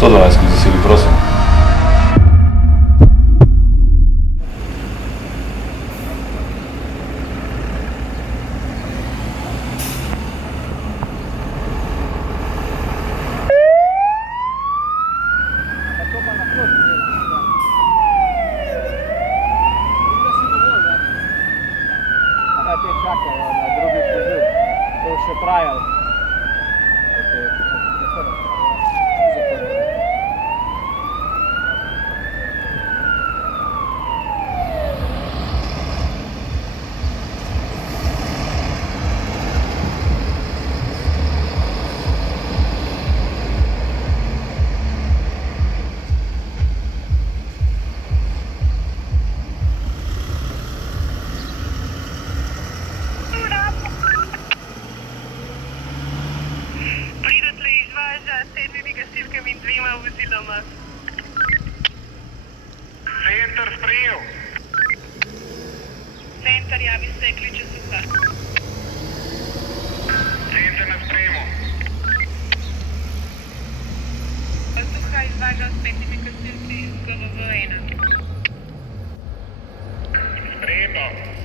112 skozi sili, prosim. Čakajo na drugi poziv, to še trajalo. Pridete izvaža s 7 gasilkami in 2 voziloma. Center sprejel. Center javi se, kliče Suha. Center na sprejemu. Suha izvaža s 5 gasilci iz GVV 1. Sprejemo.